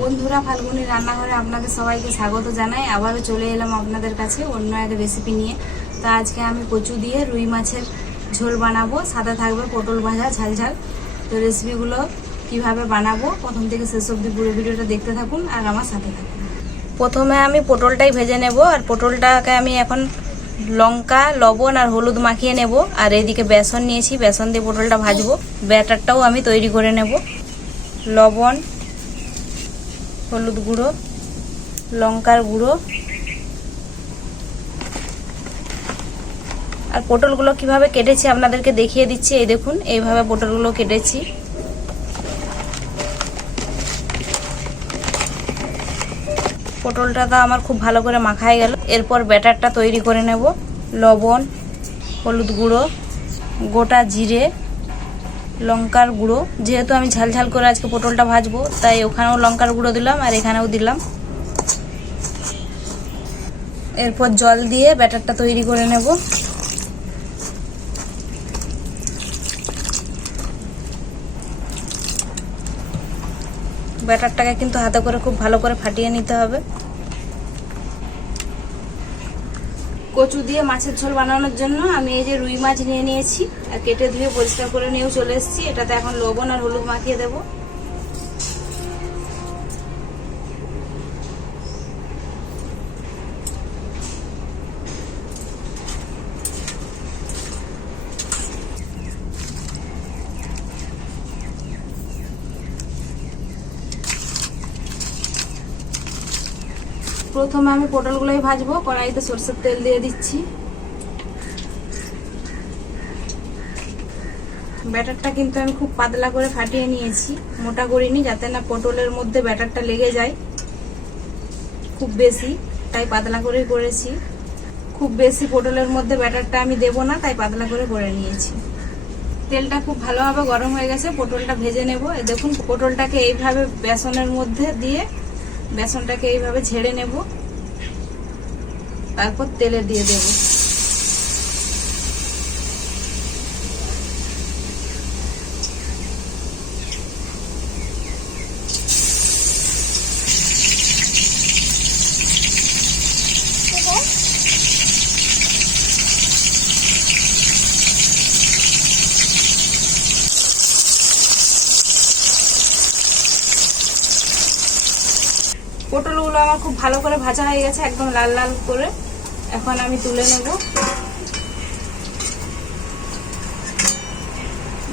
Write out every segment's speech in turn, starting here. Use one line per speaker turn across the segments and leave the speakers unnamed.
বন্ধুরা, ফাল্গুনি রান্নাঘরে আপনাদের সবাইকে স্বাগত জানাই। আবারও চলে এলাম আপনাদের কাছে অন্য এক রেসিপি নিয়ে। তা আজকে আমি কচু দিয়ে রুই মাছের ঝোল বানাবো। সাথে থাকবে পটল ভাজা, ঝাল ঝাল। তো রেসিপিগুলো কীভাবে বানাবো, প্রথম থেকে শেষ অবধি পুরো ভিডিওটা দেখতে থাকুন আর আমার সাথে থাকুন। প্রথমে আমি পটলটাই ভেজে নেব আর পটলটাকে আমি এখন লঙ্কা, লবণ আর হলুদ মাখিয়ে নেব। আর এদিকে বেসন নিয়েছি, বেসন দিয়ে পটলটা ভাজবো। ব্যাটারটাও আমি তৈরি করে নেব। লবণ হলুদ গুঁড়ো, লঙ্কার গুঁড়ো। আর পটলগুলো কীভাবে কেটেছি আপনাদেরকে দেখিয়ে দিচ্ছি, এই দেখুন, এইভাবে পটলগুলো কেটেছি। পটলটা তো আমার খুব ভালো করে মাখায় গেল। এরপর ব্যাটারটা তৈরি করে নেব, লবণ, হলুদ গুঁড়ো, গোটা জিরে লঙ্কার গুঁড়ো। যেহেতু আমি ঝাল ঝাল করে আজকে পটলটা ভাজবো, তাই ওখানেও লঙ্কার গুঁড়ো দিলাম আর এখানেও দিলাম। এরপর জল দিয়ে ব্যাটারটা তৈরি করে নেব। ব্যাটারটাকে কিন্তু হাতে করে খুব ভালো করে ফাটিয়ে নিতে হবে। কচু দিয়ে মাছের ঝোল বানানোর জন্য আমি এই যে রুই মাছ নিয়ে নিয়েছি আর কেটে ধুয়ে পরিষ্কার করে নিয়েও চলে এসেছি। এটাতে এখন লবণ আর হলুদ মাখিয়ে দেবো। প্রথমে আমি পটলগুলোই ভাজবো, কড়াইতে সরষের তেল দিয়ে দিচ্ছি। ব্যাটারটা কিন্তু আমি খুব পাতলা করে ফাটিয়ে নিয়েছি, মোটা করিনি, যাতে না পটলের মধ্যে ব্যাটারটা লেগে যায়। খুব বেশি, তাই পাতলা করে করেছি। খুব বেশি পটলের মধ্যে ব্যাটারটা আমি দেব না, তাই পাতলা করে করে নিয়েছি। তেলটা খুব ভালোভাবে গরম হয়ে গেছে, পটলটা ভেজে নেব। দেখুন, পটলটাকে এইভাবে বেসনের মধ্যে দিয়ে বেসনটাকে এইভাবে ঝেড়ে নেব। তারপর তেলে দিয়ে দেব। পটলগুলো আমার খুব ভালো করে ভাজা হয়ে গেছে, একদম লাল লাল করে। এখন আমি তুলে নেব।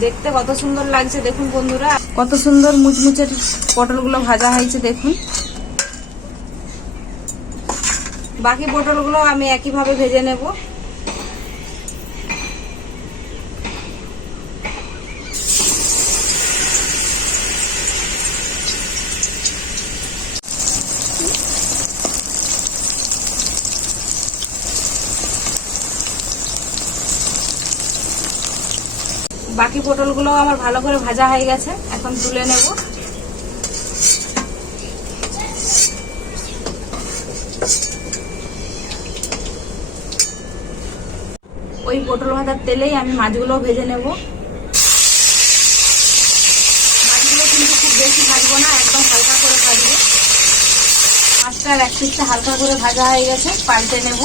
দেখতে কত সুন্দর লাগছে, দেখুন বন্ধুরা। কত সুন্দর মুচমুচের পটলগুলো ভাজা হয়েছে, দেখুন। বাকি পটলগুলো আমি একইভাবে ভেজে নেব। বাকি পটলগুলো আমার ভালো করে ভাজা হয়ে গেছে, এখন তুলে নেব। ওই পটল ভাজার তেলেই আমি মাছগুলো ভেজে নেব। মাছগুলো কিন্তু খুব বেশি ভাজবো না, একদম হালকা করে ভাজবো। মাছটার এক পিসটা হালকা করে ভাজা হয়ে গেছে, পাল্টে নেব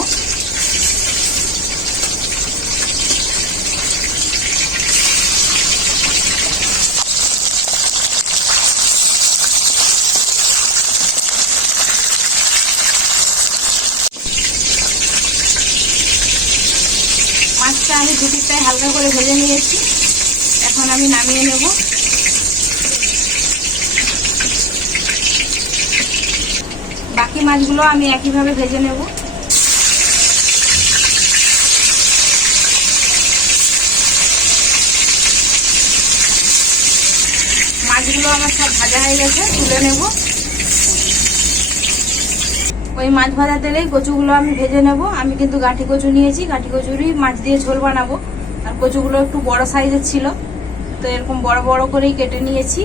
মাছটা দুটিটাই হালকা করে ভেজে নিয়েছি। এখন আমি নামিয়ে নেব। বাকি মাছগুলো আমি একইভাবে ভেজে নেব। মাছগুলো আমার সব ভাজা হয়ে গেছে, তুলে নেব। ওই মাছ ভাজা তেলেই কচুগুলো আমি ভেজে নেব। আমি কিন্তু গাঁঠি কচু নিয়েছি গাঁঠি কচুরই মাছ দিয়ে ঝোল বানাবো। কচুগুলো একটু বড় সাইজের ছিল, তো এরকম বড় বড় করেই কেটে নিয়েছি।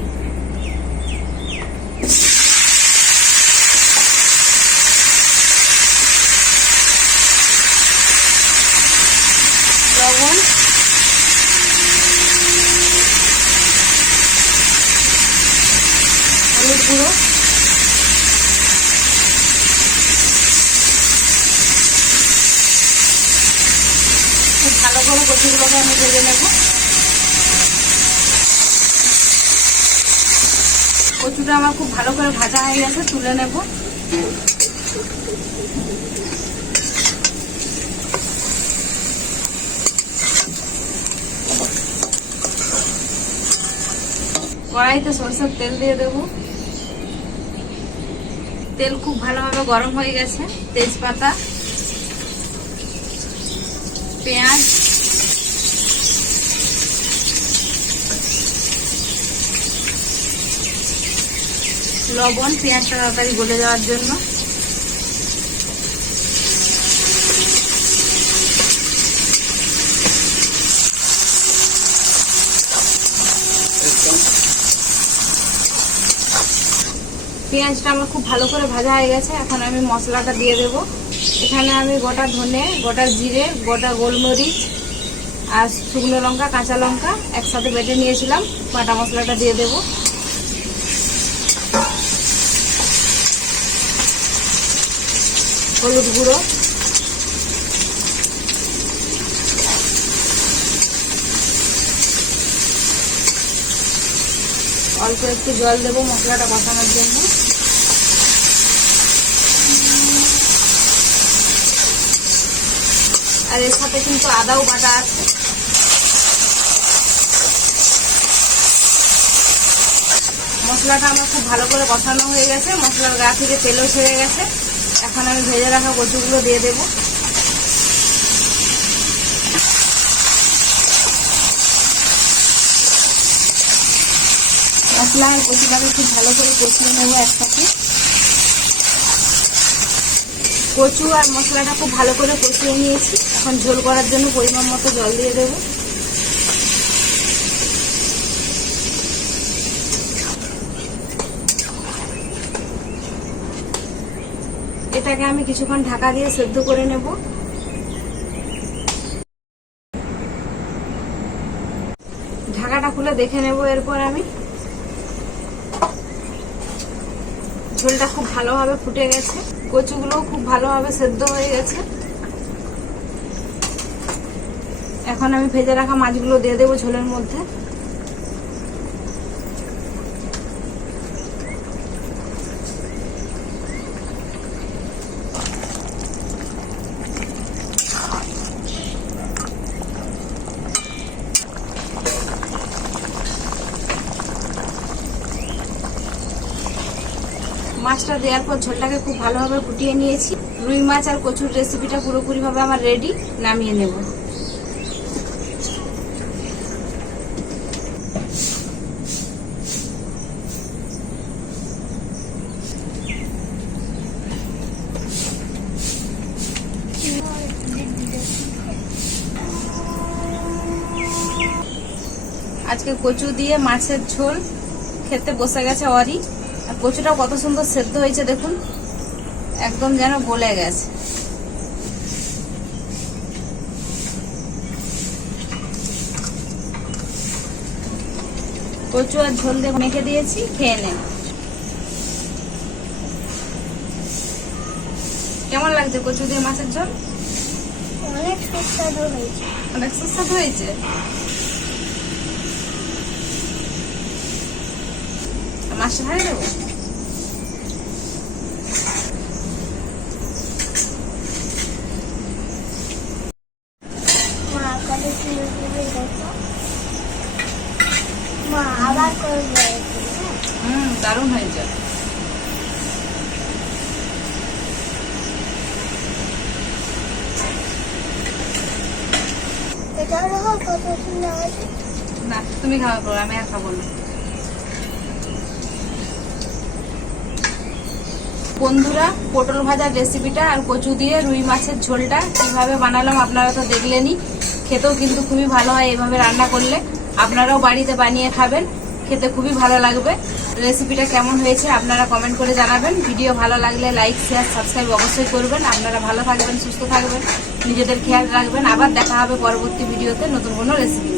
লবণ। হলুদ গুঁড়ো। করে কচুগুলোকে আমি ভেজে নেব। কচুটা আমার খুব ভালো করে ভাজা হয়ে গেছে, তুলে নেব। কড়াইতে সরষের তেল দিয়ে দেবো। তেল খুব ভালোভাবে গরম হয়ে গেছে, তেজপাতা। লবণ পেঁয়াজটা তাড়াতাড়ি গলে যাওয়ার জন্য। পেঁয়াজটা আমার খুব ভালো করে ভাজা হয়ে গেছে। এখন আমি মশলাটা দিয়ে দেব। এখানে আমি গোটা ধনে, গোটা জিরে, গোটা গোলমরিচ আর শুকনো লঙ্কা, কাঁচা লঙ্কা একসাথে বেটে নিয়েছিলাম। বাটা মশলাটা দিয়ে দেব। হলুদ গুঁড়ো। অল্প একটু জল দেবো মশলাটা কষানোর জন্য। আর এর সাথে কিন্তু আদাও বাটা আছে। মশলাটা আমার খুব ভালো করে কষানো হয়ে গেছে। মশলার গা থেকে তেলও ছেড়ে গেছে। এখন আমি ভেজে রাখা কচুগুলো দিয়ে দেবো। মশলা আর কচুটাকে খুব ভালো করে কষিয়ে নেব একসাথে। কচু আর মশলাটা খুব ভালো করে কষিয়ে নিয়েছি। এখন ঝোল করার জন্য পরিমাণ মতো জল দিয়ে দেবো। এটাকে আমি কিছুক্ষণ ঢাকা দিয়ে সেদ্ধ করে নেব। ঢাকাটা খুলে দেখে নেব এরপর আমি। ঝোলটা খুব ভালোভাবে ফুটে গেছে। কচুগুলোও খুব ভালোভাবে সেদ্ধ হয়ে গেছে। এখন আমি ভেজে রাখা মাছগুলো দিয়ে দেবো ঝোলের মধ্যে। মাছটা দেওয়ার পর ঝোলটাকে খুব ভালোভাবে ফুটিয়ে নিয়েছি। রুই মাছ আর কচুর রেসিপিটা পুরোপুরিভাবে আমার রেডি নামিয়ে নেব। আজকে কচু দিয়ে মাছের ঝোল খেতে বসে গেছে অরি। কচুটা কত সুন্দর সেদ্ধ হয়েছে দেখুন। একদম যেন গলে গেছে। কচু আর ঝোল দিয়ে মেখে দিয়েছি খেয়ে নেন কেমন লাগছে কচু দিয়ে মাছের ঝোল?
অনেক সুস্বাদু হয়েছে।
অনেক সুস্বাদু হয়েছে। মাছটা ছাড়িয়ে দেবো?
হ্যাঁ
হুম দারুণ
সুন্দর হয়েছে।
না তুমি খাওয়া করো আমি আর খাব না। বন্ধুরা, পটল ভাজার রেসিপিটা আর কচু দিয়ে রুই মাছের ঝোলটা কীভাবে বানালাম আপনারা তো দেখলেনই। খেতেও কিন্তু খুবই ভালো হয় এভাবে রান্না করলে। আপনারাও বাড়িতে বানিয়ে খাবেন, খেতে খুবই ভালো লাগবে। রেসিপিটা কেমন হয়েছে আপনারা কমেন্ট করে জানাবেন। ভিডিও ভালো লাগলে লাইক শেয়ার সাবস্ক্রাইব অবশ্যই করবেন। আপনারা ভালো থাকবেন, সুস্থ থাকবেন, নিজেদের খেয়াল রাখবেন। আবার দেখা হবে পরবর্তী ভিডিওতে নতুন কোনো রেসিপি